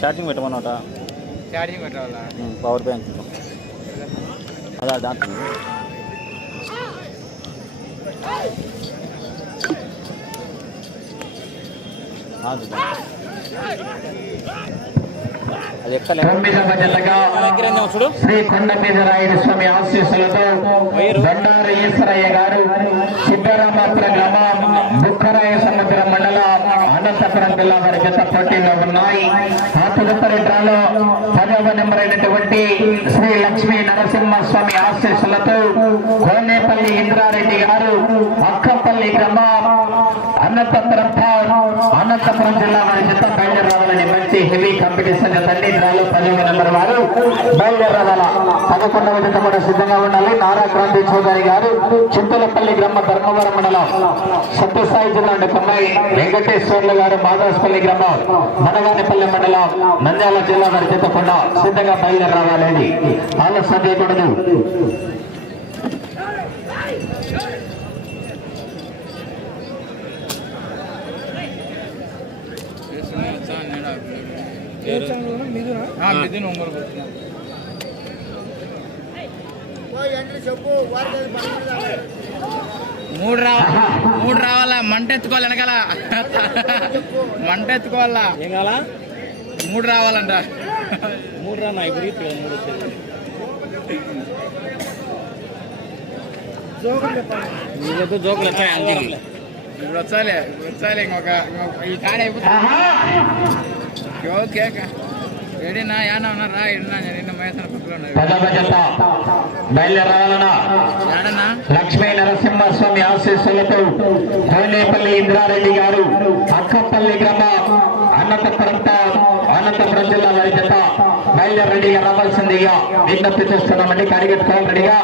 Charging పెట్టమన్నట charging పెట్టాలా? Power bank అదా దాంట్లో అది అది ఎక్కలే. తొమ్మిదవ జతగా దగ్గర చూడు. శ్రీ కొండమీదరాయుడు స్వామి ఆశీస్సులతో బండారు ఈశ్వరయ్య గారు సిద్ధరామాపురం గ్రామం బుక్కరాయ సముద్ర మండలం అనంతపురం జిల్లా వారి జత పోటీలో ఉన్నాయి. ఆ తదుపరి డ్రాలో పదవ నెంబర్ అయినటువంటి శ్రీ లక్ష్మీ నరసింహస్వామి ఆశీస్సులతో కోనేపల్లి ఇంద్రారెడ్డి గారు అక్కపల్లి గ్రామం అనంతపురం అనంతపురం జిల్లా వారి జత బయలుదేరి రావాలని మంచి హెవీ కాంపిటీషన్ తండ్రి డ్రాలో పదిహేను నెంబర్ వారు బయలుదేరి రావాలా పదకొండవ జత కూడా సిద్ధంగా ఉండాలి. నారా క్రాంతి చౌదరి గారు చింతలపల్లి గ్రామ ధర్మవరం మండలం సత్యసాయి జిల్లా నుండి కొమ్మాయి వెంకటేశ్వర్లు గారు మాదాస్పల్లి గ్రామం మనగానిపల్లి మండలం నంద్యాల జిల్లా వారి జత కూడా సిద్ధంగా బయలుదేరి రావాలని ఆలస్యం చేయకూడదు. మూడు రావాలా మూడు రావాలా? మంట ఎత్తుకోవాలి వెనకాల. మంట ఎత్తుకోవాలా? ఏం కావాలా? మూడు రావాలంట. మూడు రా నా ఇప్పుడు మూడు. మీరేదో జోకులు వచ్చాయి? ఇప్పుడు వచ్చాలి వచ్చాలి ఇంకొక ఇంకొక- ఈ కాడ అయిపోతుంది. లక్ష్మీ నరసింహస్వామి ఆశీస్సులతో కోనేపల్లి ఇంద్రారెడ్డి గారు అక్కపల్లి గ్రామ అనంతపురం టౌన్, అనంతపురం జిల్లా వారి చేత బయలుదేరి రెడీగా రావాల్సిందిగా విజ్ఞప్తి చేస్తున్నామండి. కార్యకర్తలు రెడీగా.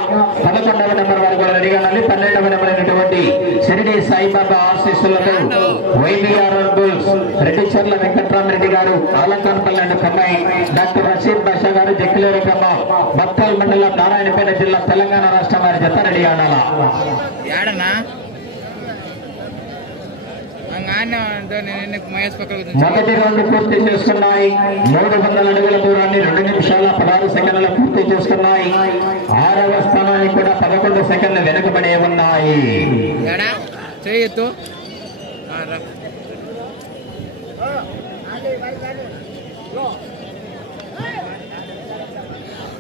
పదకొండవ నెంబర్ వారు కూడా రెడీగా ఉండాలి. పన్నెండవ నెంబర్ అయినటువంటి షిరిడి సాయిబాబా ఆశీస్సులతో YBR bulls Reddy Charla Venkatramareddy garu Alamkanpalli and కమ్మాయి doctor Rasheed Basha garu Jakkileru కమ్మ బత్తాల్ మండలం నారాయణపేట జిల్లా తెలంగాణ రాష్ట్రం వారి జత రెడీ ఆడాలా మొదటి రౌండ్ పూర్తి చేసుకున్నాయి మూడు వందల అడుగుల దూరాన్ని రెండు నిమిషాల పదహారు సెకండ్ల పూర్తి చేసుకున్నాయి ఆరవ స్థానానికి కూడా పదకొండు సెకండ్లు వెనుకబడే ఉన్నాయి. ఏడా? చేయొద్దు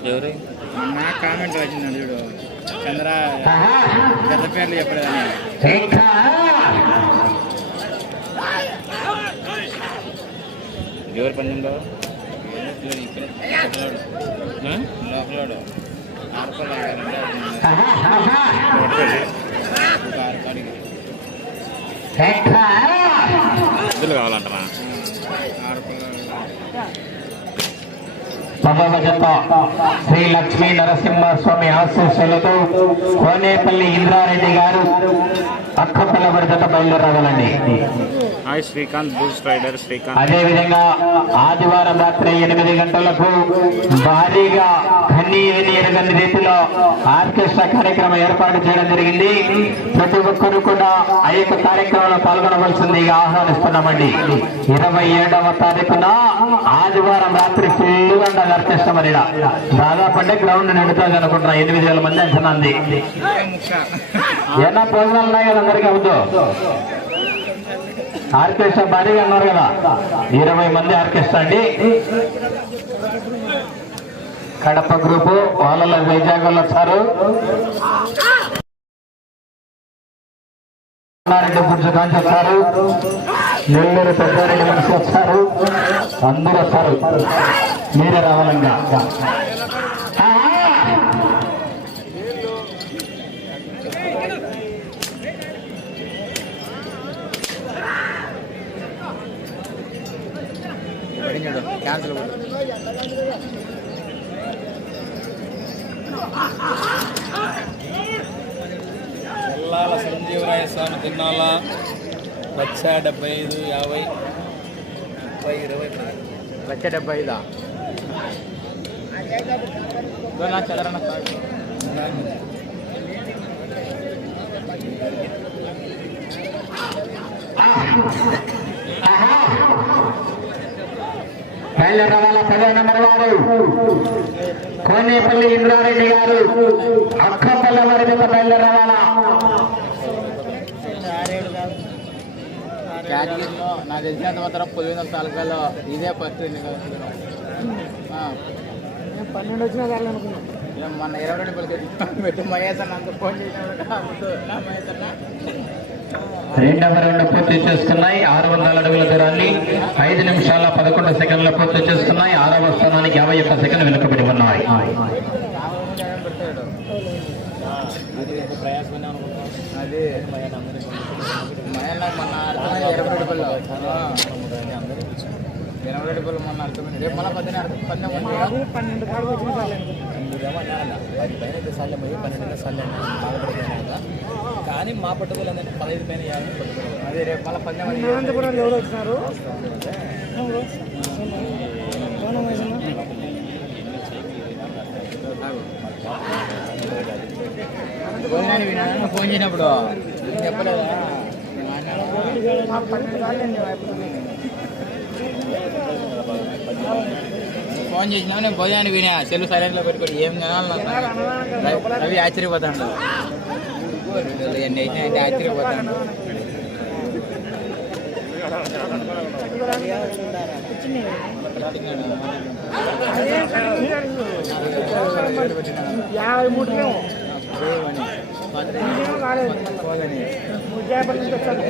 ఎవరు? నా కామెంట్ వచ్చింది చూడు. చంద్ర! పెద్ద పేర్లు చెప్పలేదని ఇంకా ఎవరు పందెంలో? కావాలంటారా? శ్రీ లక్ష్మీ నరసింహస్వామి ఆశీస్సులతో కోనేపల్లి ఇంద్రారెడ్డి గారు అక్కపల్లబడి జత బయలుదేరావాలండి hi Srikanth bull strider Srikanth. అదే విధంగా ఆదివారం రాత్రి ఎనిమిది గంటలకు భారీగా ఎరగని రీతిలో ఆర్కెస్ట్రా కార్యక్రమం ఏర్పాటు చేయడం జరిగింది. ప్రతి ఒక్కరు కూడా ఆ యొక్క కార్యక్రమంలో పాల్గొనవలసిందిగా ఆహ్వానిస్తున్నామండి. ఇరవై ఏడవ తారీఖున ఆదివారం రాత్రి ఫుల్ ఉండాలి ఆర్కెస్ట్రా మరి. దాదాపు అంటే గ్రౌండ్ నిండుతుంది అనుకుంటున్నా ఎనిమిది వేల మంది అంచనా ఉంది. ఏమన్నా భోజనాలు ఉన్నాయి? కదా అందరికీ వద్దు ఆర్కెస్ట్రా భారీగా అన్నారు కదా. ఇరవై మంది ఆర్కెస్ట్రా అండి. కడప గ్రూపు వాళ్ళ వైజాగ్ వాళ్ళు వచ్చారు. కాంచి వచ్చారు. నెల్లూరు పెద్దారెడ్డి మనిషి వచ్చారు. అందరూ వస్తారు. మీరే రావాలంగా క్యాన్సిల్ ఎల్లాల సంజీవరాయ స్వామి తిన్నాలా లక్ష డెబ్బై ఐదు యాభై ముప్పై ఇరవై లక్ష డెబ్బై ఐదా ఇదో నా పదో నెంబర్ వారు కోనేపల్లి ఇంద్రారెడ్డి గారు అక్కపల్లి వారి మీద రవాణా కేటగిరీలో నాకు తెలిసినంత మాత్రం పులివెందుల తాలూకాలో ఇదే ఫస్ట్ పన్నెండు వచ్చిన చాలు మొన్న ఇరవై రెండు పలికి పెట్టి మహేష్ అన్న అంత ఫోన్ చేసినాడు ముందు అన్న. రెండవ రౌండ్ పూర్తి చేస్తున్నాయి ఆరు వందల అడుగుల దూరాన్ని ఐదు నిమిషాల పదకొండు సెకండ్ల పూర్తి చేస్తున్నాయి ఆరవ స్థానానికి యాభై ఒక్క సెకండ్ వెనుకబడి ఉన్నాయి. పెట్టాడు పన్నెండు సార్లు పన్నెండు సార్లు కానీ మా పట్టుదల ఏంటంటే పదహైదు పైన యాభై పట్టుదల. అదే రేపు మళ్ళీ ఎవరు వచ్చినారు? ఫోన్ చేసినప్పుడు. చెప్పలేదా? ఫోన్ చేసినా నేను భోజనాన్ని వినా సెల్ సైలెంట్లో పెట్టుకొని ఏం కావాలి రవి- రవి ఆశ్చర్యపోతాడు. ఎన్ని వేసినా అంటే ఆశ్చర్యపోతాడు యాభై మూడులేమో ఇంకేమో కాలేదు ముద్దాపల్లి నుంచి వచ్చాను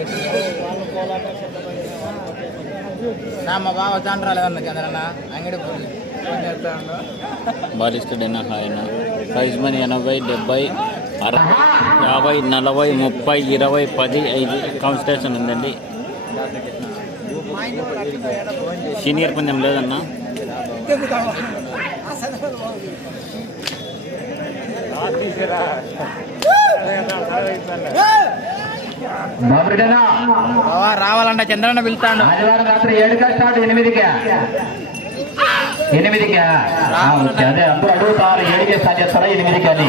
నా మా బావ వచ్చాను రాలేదన్న చంద్రన్న అంగడి ఫోన్ ఫోన్ చేస్తాను బాలిస్టుడైన ఆయన ప్రైజ్ మనీ ఎనభై డెబ్బై అరవై యాభై నలభై ముప్పై ఇరవై పది ఐదు కాన్స్టేషన్ ఉందండి. సీనియర్ పందెం లేదన్నా. రావాలంట చంద్రన్న పిలుస్తాడు. ఆదివారం రాత్రి ఏడుగా స్టార్ట్ ఎనిమిదిగా ఎనిమిదిగా. అదే అందరూ అడుగుతారు ఏడుకే స్టార్ట్ చేస్తారా ఎనిమిదికి అని!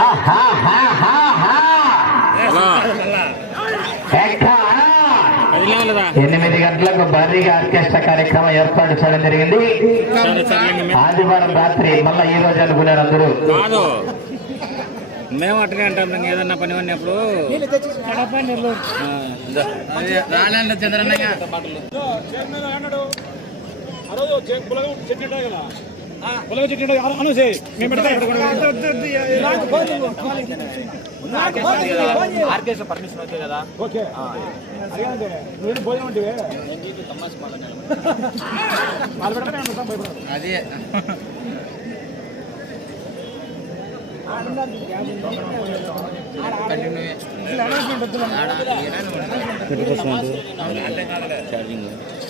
ఆహాహాహాహా! ఎక్కా! ఎనిమిది గంటలకు భారీగా ఆర్కెస్ట్రా కార్యక్రమం ఏర్పాటు చేయడం జరిగింది. ఆదివారం రాత్రి మళ్ళా ఈ రోజు అనుకున్నారు అందరూ. మేము అట్టనే అంటాం నేను ఏదన్నా పని ఉన్నప్పుడు కడప నెల్లూరు రాలేంట చంద్రన్నగా ఆర్కేస్ పర్మిషన్ అవుతుంది కదా. అది.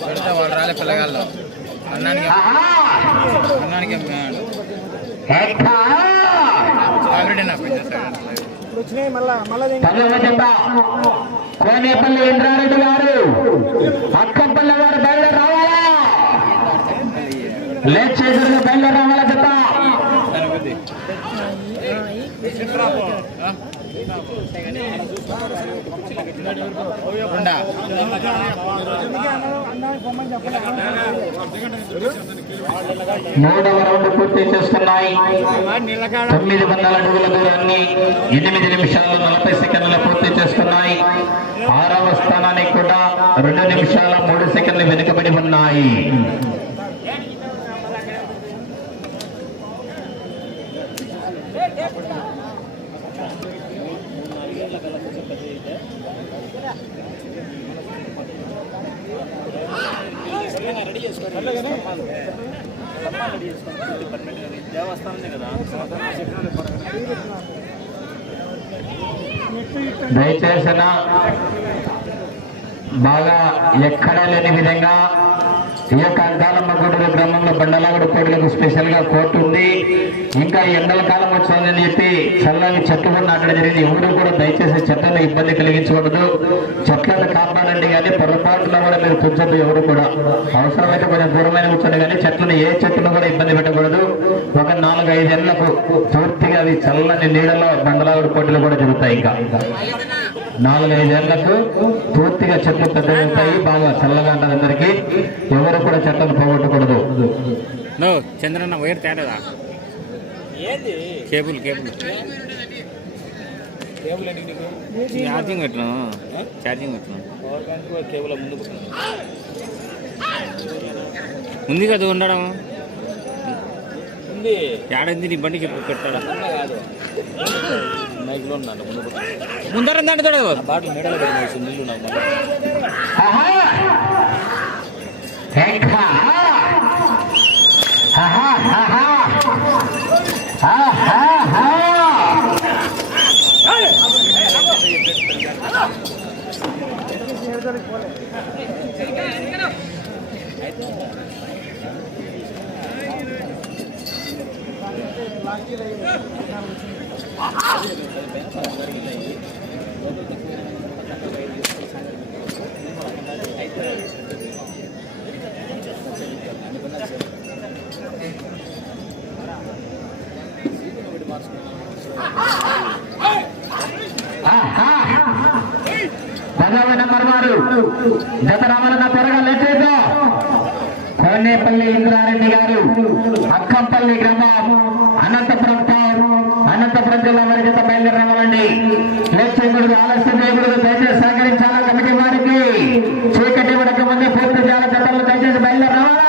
పెడతా వాళ్ళు రాలే పిల్లగాళ్ళు. అన్నానికి! అన్నానికి కోనేపల్లి ఇంద్రారెడ్డి గారు అక్కపల్లి వారు బయలు రావాలా? లేట్ చేసిన బయలు రావాలా జత మూడవ రౌండ్ పూర్తి చేస్తున్నాయి. తొమ్మిది వందల అడుగుల దూరాన్ని ఎనిమిది నిమిషాలు నలభై సెకండ్లు పూర్తి చేస్తున్నాయి. ఆరవ స్థానానికి కూడా రెండు నిమిషాల మూడు సెకండ్లు వెనుకబడి ఉన్నాయి. దయచేసి నా బాగా ఎక్కడా లేని విధంగా ఈ యొక్క అంకాలమ్మ గూడూరు గ్రామంలో బండలాగుడు కోడులకు స్పెషల్గా కోర్టు ఉంది ఇంకా ఎండల కాలం వచ్చిందని చెప్పి చల్లని చెట్లు కూడా నాటడం జరిగింది. ఎవరు కూడా దయచేసి చెట్లను ఇబ్బంది కలిగించకూడదు. చెట్లను కాపాడండి కానీ పొరపాటున కూడా మీరు తుంచద్దు ఎవరు కూడా. అవసరమైతే కొంచెం దూరమైన కూర్చోండి కానీ చెట్లను ఏ చెట్టును కూడా ఇబ్బంది పెట్టకూడదు. ఒక నాలుగు ఐదేళ్ళకు పూర్తిగా అవి చల్లని నీడలో బండలాగుడు కోటలు కూడా జరుగుతాయి ఇంకా. నాలుగైదేళ్ళకు పూర్తిగా చెట్లు పెద్దగవుతాయి బాగా చల్లగా ఉంటుంది అందరికి. ఎవరు కూడా చెట్లను పోగొట్టకూడదు నో చంద్రన్న వైర్ తేడదా కేబుల్ కేబుల్. ఛార్జింగ్ పెట్టినా. ఛార్జింగ్ పెట్టినా. కేబుల్ ముందు ఉంది కదా ఉండడం. ఉంది. ఏడంది నీ బండికి ఎప్పుడు పెట్టాడా కాదు. మైక్లో ఉన్నాను ముందు ముందర బాటిల్ మెడలో పెట్టి నీళ్ళు నాకు ఆహా! ఆహా! కోనేపల్లి ఇంద్రారెడ్డి గారు అక్కంపల్లి గ్రామం అనంతపురం టౌన్ అనంతపురం జిల్లా వారి జత బయలుదేరి రావాలండి లేచేయకూడదు ఆలస్యం చేయకూడదు దయచేసి సహకరించాలా కమిటీ వారికి? చీకటి ఉడక ముందే పూర్తి చేయాల జతలు దయచేసి బయలుదేరి రావాలా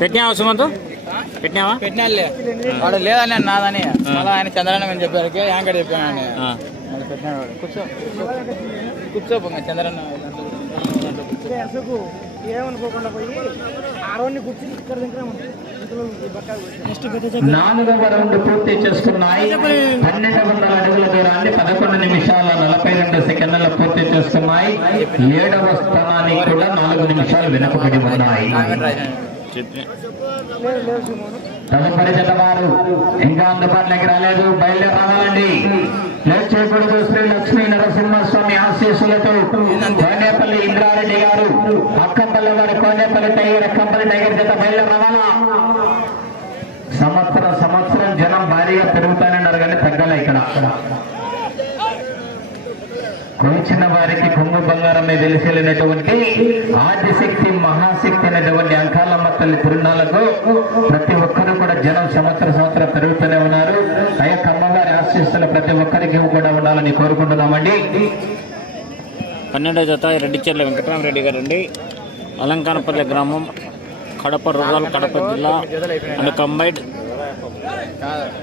పెట్టినావా సుమంత్? పెట్టినావా? పెట్టినాలే. వాడు లేదని నాదని. మళ్ళీ ఆయన చంద్రన్న చెప్పారు యాంకర్ చెప్పాను. కూర్చో. కూర్చో పొంగ చంద్రన్న. అసలు ఏమనుకోకుండా పోయి కూర్చుని ఇక్కడ దగ్గర నాలుగవ రౌండ్ పూర్తి చేసుకున్నాయి పన్నెండు వందల అడుగుల దూరాన్ని పదకొండు నిమిషాల నలభై రెండు సెకండ్ల పూర్తి చేసుకున్నాయి ఏడవ స్థానానికి కూడా నాలుగు నిమిషాలు వెనుకబడి ఉన్నాయి తదుపరి జత వారు ఇంకా అందుబాటులోకి రాలేదు బయలుదేరి రావాలండి లేట్ చేయకూడదు శ్రీ లక్ష్మీ నరసింహస్వామి ఆశీస్సులతో కోనేపల్లి ఇంద్రారెడ్డి గారు అక్కంపల్లి వారి కోనేపల్లి టైగర్ అక్కంపల్లి టైగర్ జత బయలు రావాలా సంవత్సరం సంవత్సరం జనం భారీగా పెరుగుతానన్నారు కానీ తగ్గలే ఇక్కడ. కొలిచిన వారికి కొంగు బంగారమే వెలిసిల్లినటువంటి ఆదిశక్తి మహాశక్తి అనేటువంటి అంకాలమ్మ తల్లి తిరునాళ్ళకు ప్రతి ఒక్కరూ కూడా జనం సంవత్సర సంవత్సరం పెరుగుతూనే ఉన్నారు. ఆ యొక్క ఆశీస్సులు ప్రతి ఒక్కరికి కూడా ఉండాలని కోరుకుంటున్నామండి. పన్నెండో జత రెడ్డిచెర్ల వెంకటరామరెడ్డి గారు అండి అలంకానపల్లి గ్రామం కడప రూరల్ కడప జిల్లా అండ్ కంబైడ్.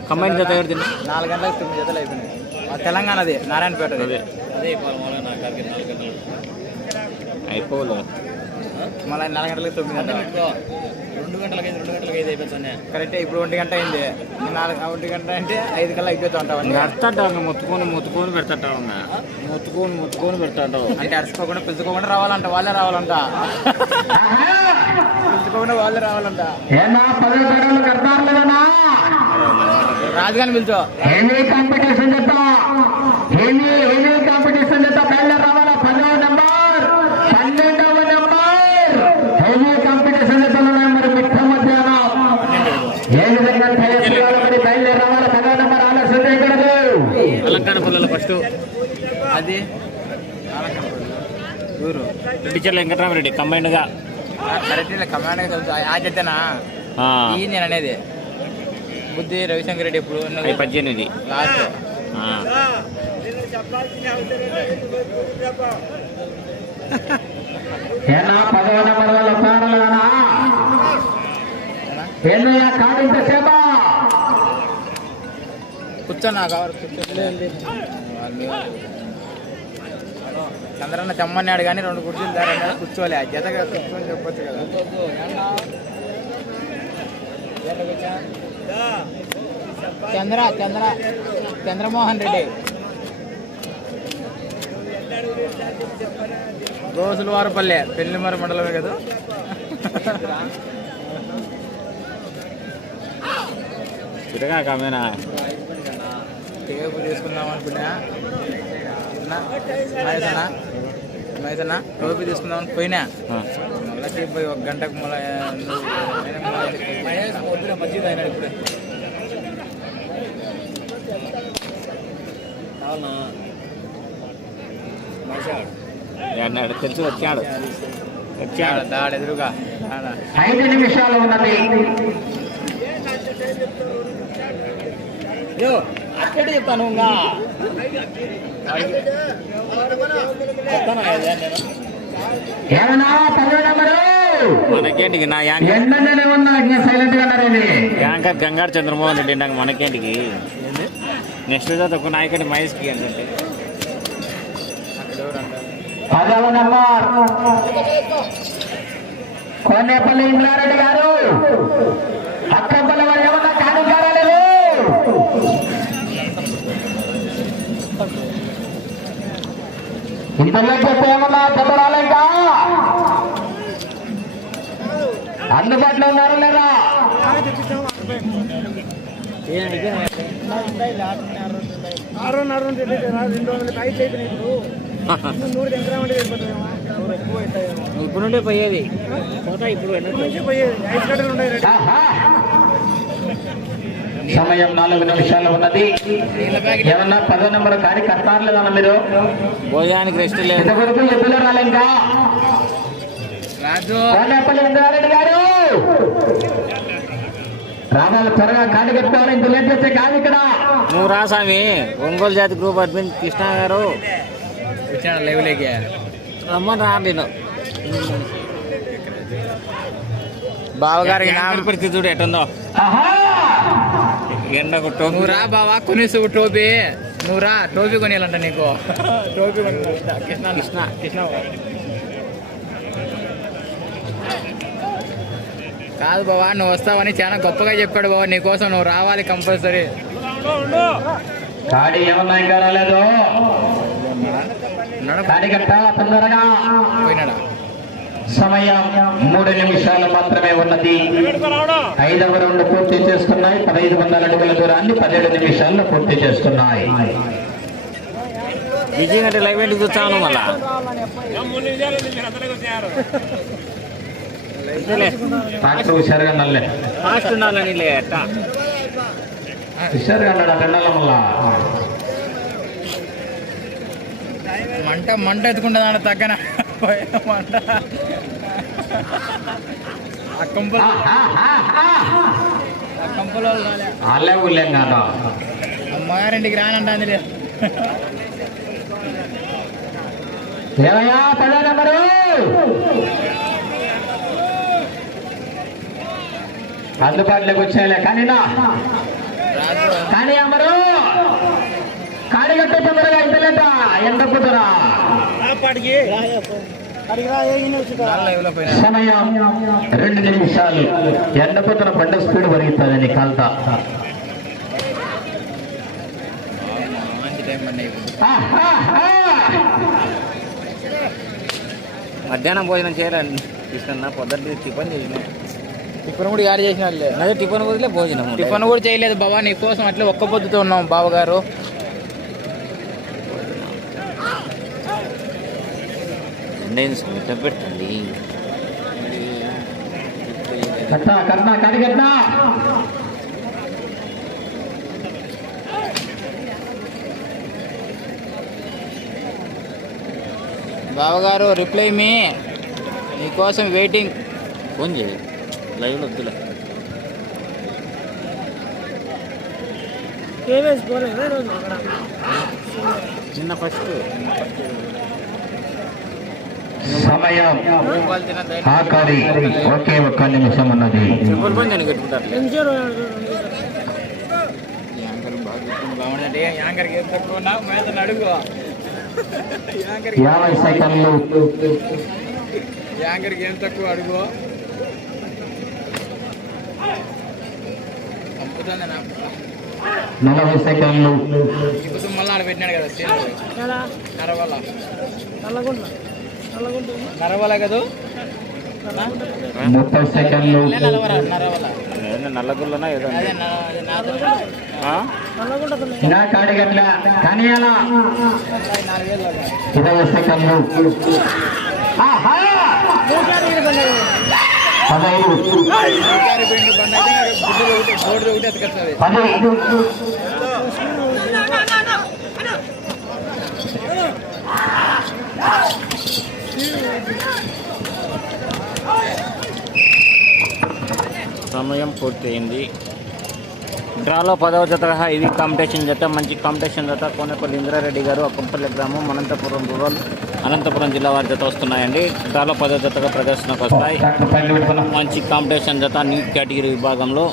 కంబైన్ జత నాలుగు గంటలకు తొమ్మిది జతలు అయిపోయినాయి. ఆ తెలంగాణది నారాయణపేట అదే. అయిపోలేదు మళ్ళీ నాలుగు గంటలకు తొమ్మిది గంటలు రెండు గంటలకు ఐదు రెండు గంటలకు ఐదు అయిపోతుంది కరెక్టే ఇప్పుడు ఒంటి గంట అయింది. నాలుగు ఒంటి గంట అంటే ఐదు కల్లా అయిపోతూ ఉంటాం పెడతాట మొత్తుకొని మొత్తుకొని పెడతాట మొత్తుకొని మొత్తుకొని పెడతాంటావు. అంటే అరుచుకోకుండా పిలుచుకోకుండా రావాలంట వాళ్ళే రావాలంట. పిలుచుకోకుండా వాళ్ళే రావాలంట. రాజుగాని పిలుచో. చెప్తా ఏమీ ఏమీ కాంపిటీషన్ చెప్తా బయలుదేరి రావాలా పదవ నెంబర్ పన్నెండవ నెంబర్ ఏమీ కాంపిటీషన్ చెప్తాను మరి మిట్ట మధ్యాహ్నం ఏ విధంగా తయారు మరి బయలుదేరి రావాలా పదవ నెంబర్ ఆలస్యం చేయకూడదు అలంకానపల్లిలో ఫస్ట్ అది? ఊరు రెడ్డిచెర్ల వెంకటరామరెడ్డి కంబైన్డ్గా కరెక్ట్ కమాండ్ తెలుసు. ఆ చెత్తనా ఈ నేను అనేది. బుద్ధి రవిశంకర్ రెడ్డి ఇప్పుడు పద్దెనిమిది. లాస్ట్. పదవ నెంబర్ వాళ్ళ ప్రాణాలనా కాడింత కావాలి కూర్చోండి. చంద్రన్న తెమ్మన్నాడు కానీ రెండు కుర్చీలు దారన్నాడు కూర్చోలే. జతగా కూర్చొని చెప్పొచ్చు కదా. చంద్ర చంద్ర చంద్రమోహన్ రెడ్డి. రోజుల వారపల్లె పెళ్ళిమర మండలమే కదా. చిరగా కామేనా? టేబుల్ తీసుకుందాం అనుకున్నా. అన్న టోపీ తీసుకుందాం అని పోయినా. మళ్ళీ పోయి ఒక గంటకు మళ్ళీ తెలిసి వచ్చాడు. వచ్చాడు. దాడు ఎదురుగా. ఐదు నిమిషాలు ఉన్నది. అక్కడ చెప్తాను ఇంకా. మనకేంటికి నా యాంకర్? ఎండనే గంగారు చంద్రమోహన్ రెడ్డి నాకు మనకేంటికి? నెక్స్ట్ తర్వాత ఒక నాయకుడి మహేష్కి ఏంటంటే పదవ నెంబర్. కోనేపల్లి ఇంద్రారెడ్డి గారు. ఇంతలోకి ఏమన్నా? పెద్దరాలే ఇంకా. అందుబాటులో ఉన్నారా లేరా? ఇప్పుడు నూరు దగ్గర ఉంటే వెళ్ళిపోతాయేమో నూరు ఎక్కువ అవుతాయేమో ఇప్పుడు నుండే పోయేది పోతా ఇప్పుడు నుంచి పోయేది ఐదు గంటలు ఉన్నాయి రెడీ ఆహా. సమయం నాలుగు నిమిషాలు ఉన్నది. ఏమన్నా పదో నెంబర్ కాడి కట్టారులేదన్న మీరు. భోజనానికి రెస్ట్ లేదు. ఇంతవరకు ఎప్పుడు రాలే ఇంకా రాజు. కోనేపల్లి ఇంద్రారెడ్డి గారు. రామాలు త్వరగా కాడి కట్టుకోవాలి. ఇంత లేట్ వచ్చే కాదు ఇక్కడ. నువ్వు రా స్వామి. ఒంగోలు జాతి గ్రూప్ అడ్మిన్ కృష్ణ గారు. లెవెల్కి రమ్మని రా నేను. బావగారికి నా పరిస్థితి చూడు ఎట్టుందో. ఆహా ఎండ కొట్టు. నువ్వు రా బావా కొనేసు టోపీ. నువ్వు రా టోపీ కొనేయాలంట నీకు. టోపీ కొని కృష్ణ. కృష్ణ కృష్ణ కాదు బావా నువ్వు వస్తావని చాలా గొప్పగా చెప్పాడు బావా. నీకోసం నువ్వు రావాలి కంపల్సరీ. కాడి ఏమన్నా ఇంకా రాలేదు నడప. కాడి కట్ట తొందరగా? పోయినాడా? సమయం మూడు నిమిషాలు మాత్రమే ఉన్నది. ఐదవ రౌండ్ పూర్తి చేస్తున్నాయి. పదహైదు వందల అడుగుల దూరాన్ని పదిహేడు నిమిషాల్లో పూర్తి చేస్తున్నాయి. విజయ్ అంటే లైవ్ ఏంటి చూస్తాను మళ్ళా? అంతేలే ట్రాక్టర్ హుషారుగా నల్లే ఫాస్ట్ ఉండాలని లే అట్ట. హుషారుగా అన్నాడు రెండాల మళ్ళా. మంట మంట ఎత్తుకుంటుందా తగ్గన. మంట ఆ కంపలు ఆ కంపలో రాలే అల్లే ఊళ్ళేం కాదు అమ్మగారింటికి రానంటుంది ఏమయ్యా? పదో నెంబరు. అందుబాటులోకి వచ్చేలే కానీనా రాజు కానీ అమ్మరు కాడి కట్టే తొందరగా ఇంటలేట ఎంత కుదరా? సమయం రెండు నిమిషాలు. ఎండపోతున్న బండ స్పీడ్ పెరుగుతుందని కాల్తా మధ్యాహ్నం భోజనం చేయాలని తీసుకున్నా పొద్దున్న టిఫిన్ చేసిన. టిఫిన్ కూడా యాడ్ చేసిన అదే టిఫిన్ వదిలే భోజనం. టిఫిన్ కూడా చేయలేదు బాబా నీ కోసం అట్లా ఒక్క పొద్దుతో ఉన్నాం బావగారు. నేను స్మిత పెట్టండి బావగారు రిప్లై మీ. నీకోసం వెయిటింగ్ ఫోన్ చేయి. లైవ్లో వద్దులే. నిన్న ఫస్ట్ సమయం. ఆఖరి ఒకే ఒక్క నిమిషం ఉన్నది. యాభై సెకండ్లు. యాంకర్కి ఏం తక్కువ అడుగు నలభై సెకండ్లు. మళ్ళీ ఆడ పెట్టినాడు కదా ఎలా? నరవల కదూ ముప్పై సెకండ్లు. నల్లగుల్లనా ఏదో ఇలా కాడిగట్ల కానీ అలా సమయం పూర్తయింది. డ్రాలో పదవ జత ఇది కాంపిటీషన్ జత మంచి కాంపిటీషన్ జత. కోనేపల్లి ఇంద్రారెడ్డి గారు అక్కంపల్లి గ్రామం అనంతపురం రూరల్ అనంతపురం జిల్లా వారి జత వస్తున్నాయండి. డ్రాలో పదవ జతగా ప్రదర్శనకు వస్తాయి. మంచి కాంపిటీషన్ జత నీట్ కేటగిరీ విభాగంలో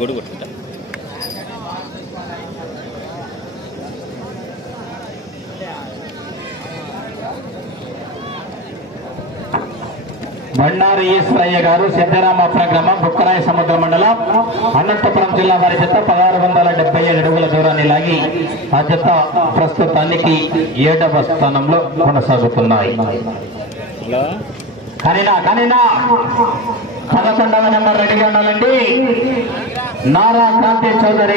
గొడుగు కొట్టుకుంటా బండారు ఈశ్వరయ్య గారు సిద్ధరామాపురం గ్రామం బుక్కరాయ సముద్ర మండలం అనంతపురం జిల్లా వారి చెత్త పదహారు వందల డెబ్బై ఏడు అడుగుల దూరాన్ని లాగి ఆ చెత్త ప్రస్తుతానికి ఏడవ స్థానంలో కొనసాగుతున్నాయి. హలో. కనినా కనినా. పదకొండవ నెంబర్ రెడీగా ఉండాలండి నారా కాంతి చౌదరి.